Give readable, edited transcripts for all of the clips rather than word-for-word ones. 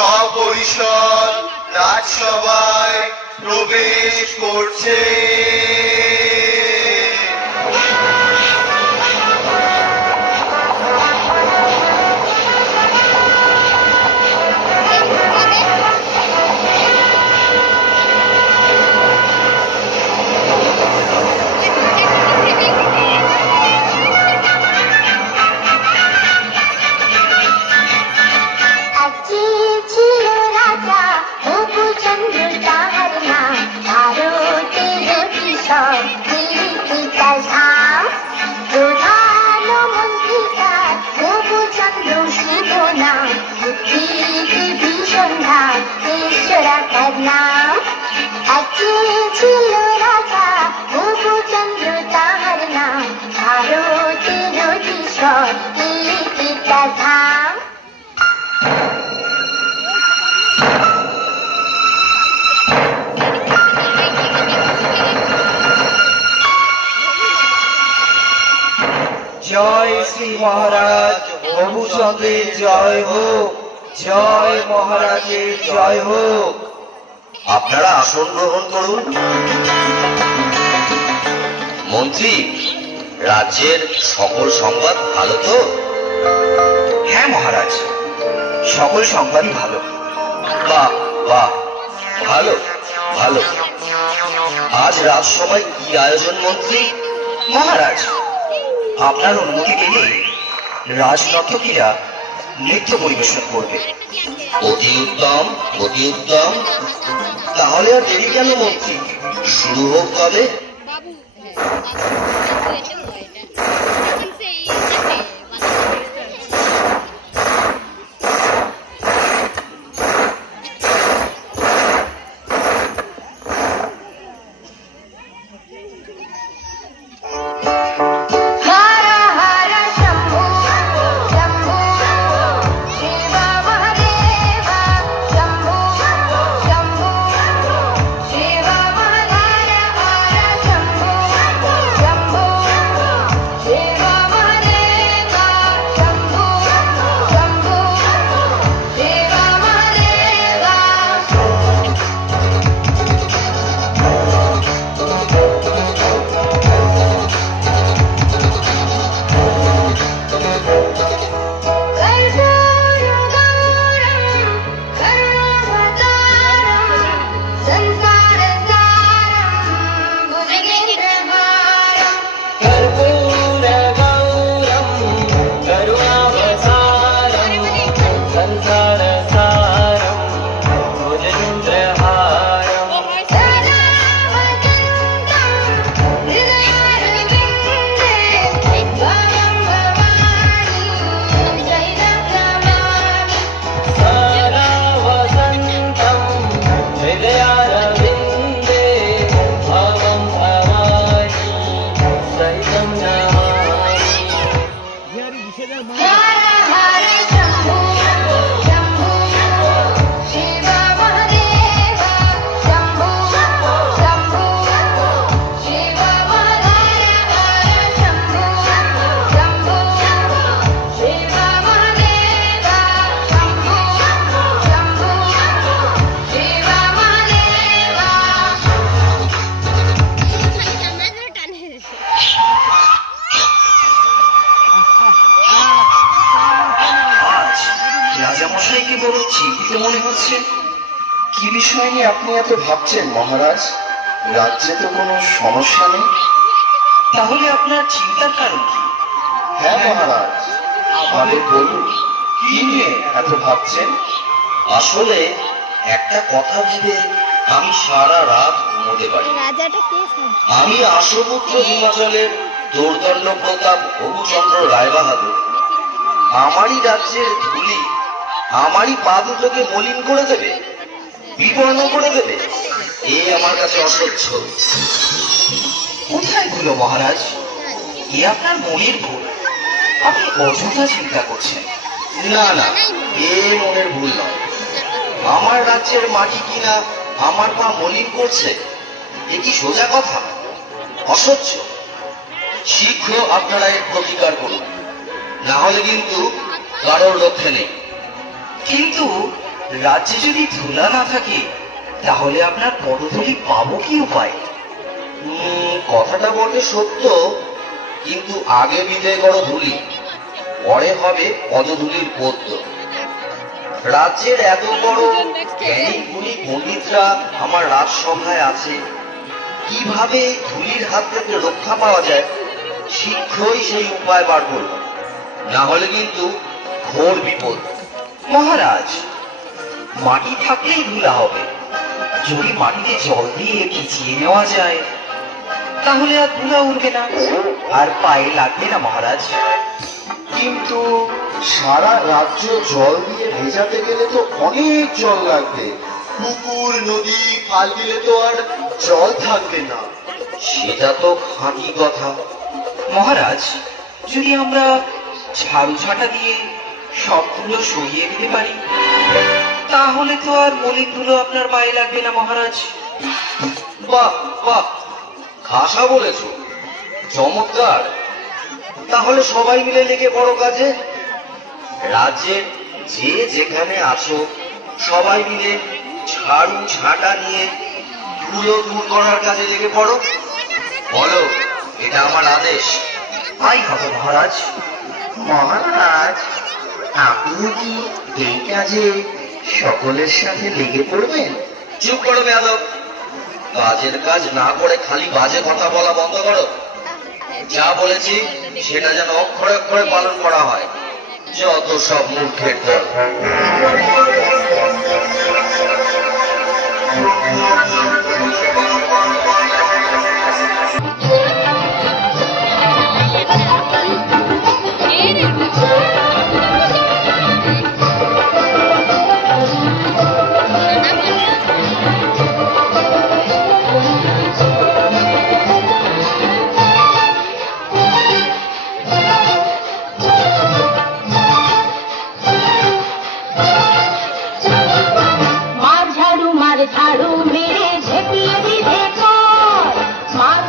সপরিষদ রাজসভায় প্রবেশ করছে। জয় শ্রী মহারাজ হবুচন্দ্রের জয় হোক, জয় মহারাজের জয় হোক। আপনারা আসন গ্রহণ করুন। মন্ত্রী, রাজ্যের সকল সংবাদ ভালো তো? হ্যাঁ মহারাজ, সকল সংবাদই ভালো। বাহ বাহ, ভালো ভালো। আজ রাজসভায় কি আয়োজন মন্ত্রী? মহারাজ, আপনার অনুমতি পেলে রাজনর্তকীরা নৃত্য পরিবেশন করবে। অতি উত্তম, অতি উত্তম। তাহলে আর দেরি কেন মন্ত্রী, শুরু হোক তবে। রাজামশাইকে বড় চিন্তিত মনে হচ্ছে। কি বিষয় নিয়ে আপনি এত ভাবছেন মহারাজ? রাজ্যে তো কোনো সমস্যা নেই। তাহলে আপনার চিন্তার কারণ কি? হ্যাঁ মহারাজ, আমাদের বলুন, কি নিয়ে এত ভাবছেন? আসলে একটা কথা ভেবে আমি সারা রাত ঘুমোতে পারি। আমি আশুপুত্র হিমাচলের দোর্দণ্ড প্রতাপ হবুচন্দ্র রায়বাহাদুর আমারই রাজ্যের ধুলি আমারই পা দুটোকে মলিন করে দেবে, বিবর্ণ করে দেবে। এই আমার কাছে অসহ্য। কোথায় ভুল মহারাজ? এ আপনার মনের ভুল। আপনি অযথা চিন্তা করছেন। না না, এ মনের ভুল নয়। আমার রাজ্যের মাটি কিনা আমার পা মলিন করছে, এ কি সোজা কথা? অসহ্য। শীঘ্র আপনারা এর প্রতিকার করুন, না হলে কিন্তু কারোর রক্ষে নেই। কিন্তু রাজ্যে যদি ধুলা না থাকে তাহলে আপনার পদধূলি পাবো কি উপায়? কথাটা বলতে সত্য, কিন্তু আগে বিদায় করো ধুলি, পরে হবে পদধূলির পদ্য। রাজ্যের এত বড় জ্ঞানী গুণী পণ্ডিতরা আমার রাজসভায় আছে, কিভাবে ধুলির হাত থেকে রক্ষা পাওয়া যায় শীঘ্রই সেই উপায় বার করব, না হলে কিন্তু ঘোর বিপদ। মহারাজ, মাটি থাকলেই ধুলা হবে। যদি মাটিতে জল দিয়ে ভিজিয়ে নেওয়া যায় তাহলে আর ধুলা উঠবে না, আর পায়ে লাগবে না মহারাজ। কিন্তু সারা রাজ্য জল দিয়ে ভেজাতে গেলে তো অনেক জল লাগবে। পুকুর নদী খাল দিলে তো আর জল থাকবে না। সেটা তো খাঁটি কথা। মহারাজ, যদি আমরা ঝাড়ু ঝাঁটা দিয়ে সব ধুলো সরিয়ে দিতে পারি তাহলে তো আর মলিন ধুলো আপনার পায়ে লাগবে না মহারাজ। বাহ বাহ, খাসা বলেছ, চমৎকার। তাহলে সবাই মিলে লেগে বড় কাজে। রাজ্যের যে যেখানে আছো সবাই মিলে ঝাড়ু ঝাঁটা নিয়ে ধুলো দূর করার কাজে লেগে পড়ো। বলো, এটা আমার আদেশ। তাই হবে মহারাজ। মহারাজ, আপনি কি এই কাজে সকলের সাথে লেগে পড়বেন? চুপ করো বেয়াদব, কাজের কাজ না করে খালি বাজে কথা বলা বন্ধ করো। যা বলেছি সেটা যেন অক্ষরে অক্ষরে পালন করা হয়। যত সব মূর্খের দল। झाड़ू मेरे झेपिए दीदे को, मार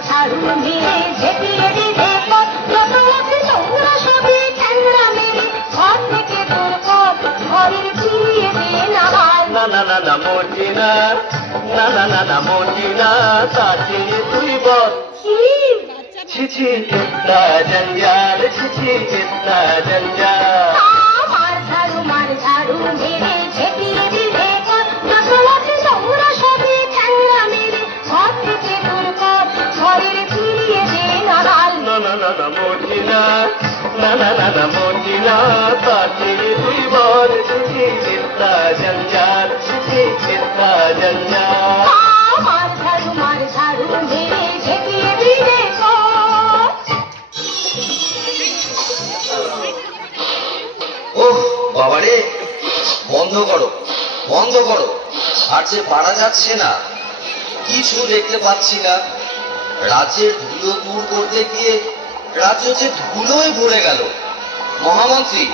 झाड़ू मेरे झेपिए दीदे को, तो আছে তোমরা সবে ঠ্যাংরা মেরে ঘর থেকে দূর কর, ঘরের চিরিয়ে দে না হাল। না না না না মোটি না, না না না না মোটি না, তাতে তুই বল ছিছি কিतना जंजाल, ছিছি कितना जंजाल। मार झाड़ू मेरे झेपिए दीदे को, তো আছে তোমরা সবে ঠ্যাংরা মেরে ঘর থেকে দূর কর, ঘরের চিরিয়ে দে না হাল। না না না না মোটি না, না না না না মোটি না, তাতে তুই বল ছিছি कितना जंजाल, ছিছি कितना जंजाल। मार झाड़ू मेरे झेपिए दीदे को। ওহ বাবারে, বন্ধ করো বন্ধ করো, আর যে পারা যাচ্ছে না, কিছু দেখতে পাচ্ছি না। রাজ্যের ধুলো দূর করতে গিয়ে রাজ্য যে ধুলোয় ভরে গেল। মহামন্ত্রী,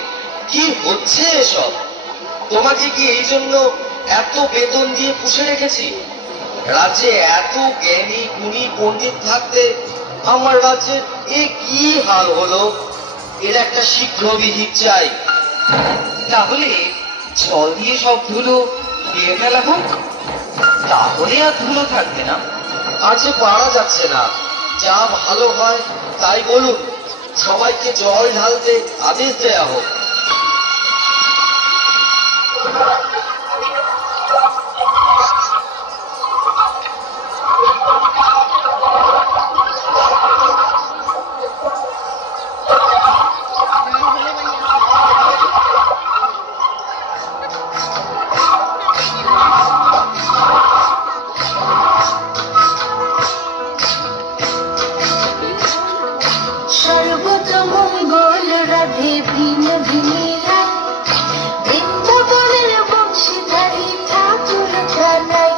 কি হচ্ছে এসব? তোমাকে কি এই জন্য এত বেতন দিয়ে পুষে রেখেছি? রাজ্যে এত জ্ঞানী গুণী পণ্ডিত থাকতে আমার রাজ্যের এ কি হাল হলো? এর একটা শীঘ্র বিহিত চাই। তাহলে জল দিয়ে সব ধুলো ধুয়ে ফেলা হোক, তাহলে আর ধুলো থাকবে না। আর যে পারা যাচ্ছে না, যা ভালো হয় তাই বলুন। সবাইকে জল ঢালতে আদেশ দেয়া হোক। সর্বতমঙ্গল রাধে ভিন্ন ভিনীরা, বৃন্দাবনের বংশীধারী ঠাকুর জানাই,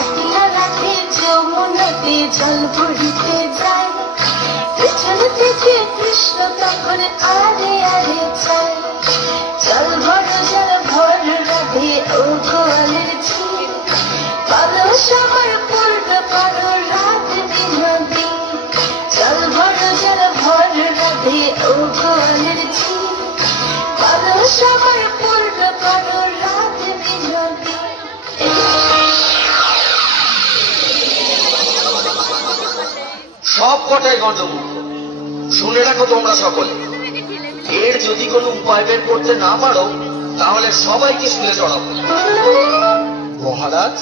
একলা রাধে যমুনাতে জল ভরিতে যায়, পেছন থেকে কৃষ্ণ তখন আরে আরে চায়, জল ভর রাধে ও গোয়ালের ঝিল, পালো সবার পূর্ণ করো রাত বিনোদী, জল ভর রাধে ও গোয়ালের ঝিল, পালো সবার পূর্ণ করো কটাই গণ্ডমূর্খ। শুনে রাখো তোমরা সকলে, এর যদি কোনো উপায় বের করতে না পারো তাহলে সবাইকে শুলে চড়াবো। মহারাজ,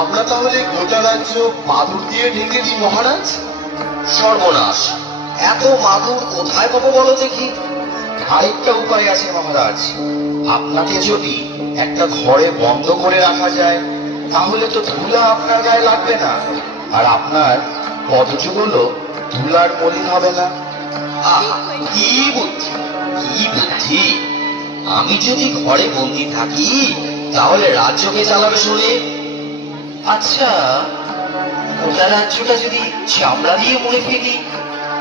আমরা তাহলে গোটা রাজ্য মাদুর দিয়ে ঢেকে দিই মহারাজ। সর্বনাশ, এত মাদুর কোথায় পাবো বলো দেখি? আরেকটা উপায় আছে মহারাজ। আপনাকে যদি একটা ঘরে বন্ধ করে রাখা যায় তাহলে তো ধুলা আপনার গায়ে লাগবে না, আর আপনার পদযুগল ধুলার মলিন হবে না। আহা, কি বুদ্ধি, কি বুদ্ধি! আমি যদি ঘরে বন্দি থাকি তাহলে রাজ্যকে চালাবে শুনে। আচ্ছা, গোটা রাজ্যটা যদি চামড়া দিয়ে মুড়ে ফেলি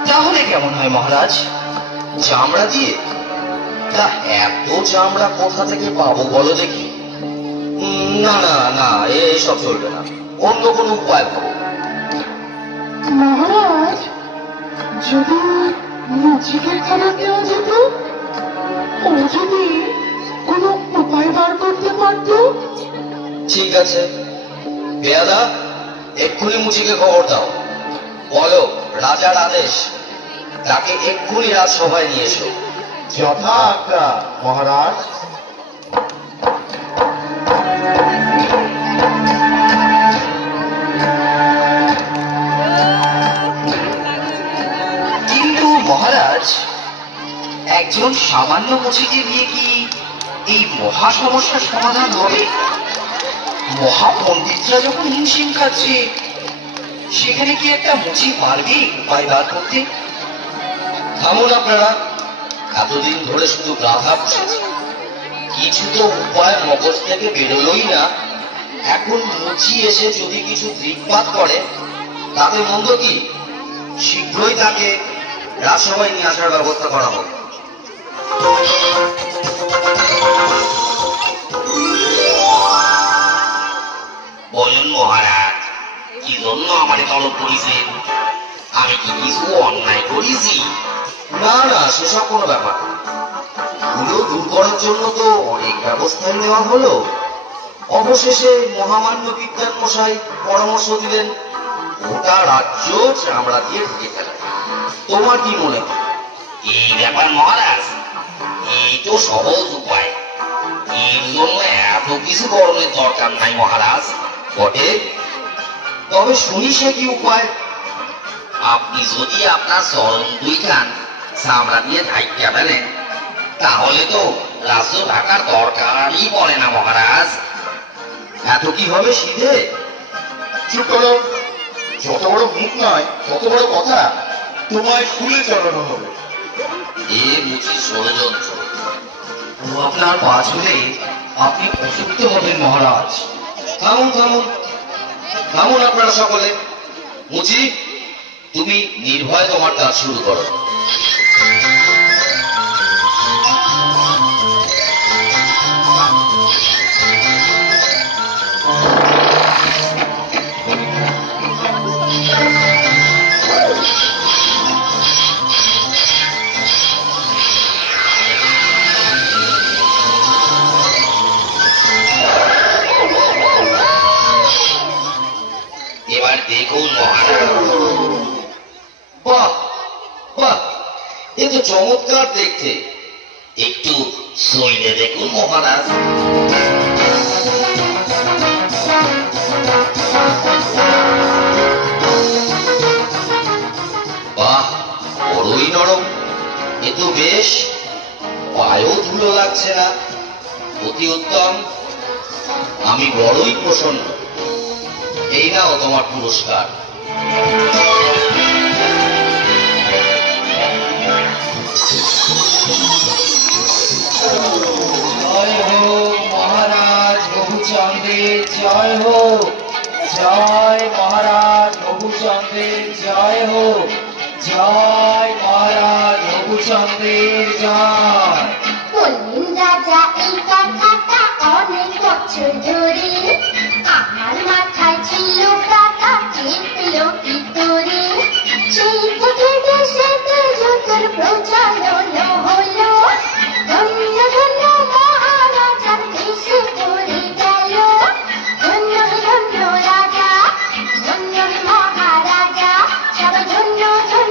তাহলে কেমন হয় মহারাজ? চামড়া দিয়ে? তা এত চামড়া কোথা থেকে পাবো বলো দেখি? না না না, এসব চলবে না, অন্য কোনো উপায় পাবো। মহারাজ, যদি মুচিকে খানা দেওয়া যেত, ও যদি কোনো উপায় বার করতে পারতো। ঠিক আছে, বেয়াদা, এক্ষুনি মুচিকে খবর দাও, বলো রাজার আদেশ, তাকে এক্ষুনি রাজসভায় নিয়ে এসো। যথা আজ্ঞা মহারাজ। কিন্তু মহারাজ, একজন সামান্য মুচিকে দিয়ে কি এই মহা সমস্যার সমাধান হবে? মহাপণ্ডিতরা যখন হিমশিম খাচ্ছে, সেখানে কি একটা মুচি পারবে উপায় বার করতে? থামুন আপনারা, এতদিন ধরে শুধু গাধা বসেছে, কিছু তো উপায় মগজ থেকে বেরোলোই না। এখন মুচি এসে যদি কিছু দিকপাত করে তাতে মন্দ কি? শীঘ্রই তাকে রাজসভায় নিয়ে আসার ব্যবস্থা করা হবে। বলুন মহারাজ, কি জন্য আমাকে তলব করেছেন? আমি কি কিছু অন্যায় করেছি? না না, সেসব কোনো ব্যাপার না। ধুলো দূর করার জন্য তো অনেক ব্যবস্থাই নেওয়া হলো। অবশেষে মহামান্য বিজ্ঞান মশাই পরামর্শ দিলেন গোটা রাজ্য চামড়া দিয়ে ঢেকে ফেলা। তোমার কি মনে হয়? এই ব্যাপার মহারাজ, এই তো সহজ উপায়। এর জন্য এত কিছু করণের দরকার নাই মহারাজ। বটে, তবে শুনি সে কি উপায়? আপনি যদি আপনার চরণ দুইখান চামড়া দিয়ে ঢাইকা ফেলেন তাহলে তো রাজ্য ঢাকার দরকারই পড়ে না মহারাজ। এত কি হবে সিধে? চুপ করো, যত বড় মুখ নয় তত বড় কথা। তোমায় শুলে চড়ানো হবে। এ মুচি ষড়যন্ত্র। ও আপনার পা ছুলে আপনি অসুস্থ হবেন মহারাজ। থামুন থামুন থামুন আপনারা সকলে। মুচি, তুমি নির্ভয়ে তোমার কাজ শুরু করো। এবার দেখুন মহারাজ। বাহ বাহ, এ তো চমৎকার দেখতে। একটু শৈলে দেখুন মহারাজ। বাহ, বড়ই নরম। এ তো বেশ, পায়েও ধুলো লাগছে না। অতি উত্তম, আমি বড়ই প্রসন্ন। এই নাও তোমার পুরস্কার। জয় হো মহারাজ বহুচন্দ্রের জয় হো। জয় মহারাজ বহুচন্দ্রের জয় হো। জয় মহারাজ বহুচন্দ্রের জয়। বললেন রাজা এই কথাটা অনেক বছর ধরে, আমার মাথায় ছিল কাটা, চেপলো কি করে। সেই থেকে দেশেতে যুদ্ধের প্রচলন হলো, ধন্য ধন্য মহারাজার দেশে পড়ে গেল। ধন্য ধন্য রাজা, ধন্য মহারাজা, সবাই ধন্য ধন্য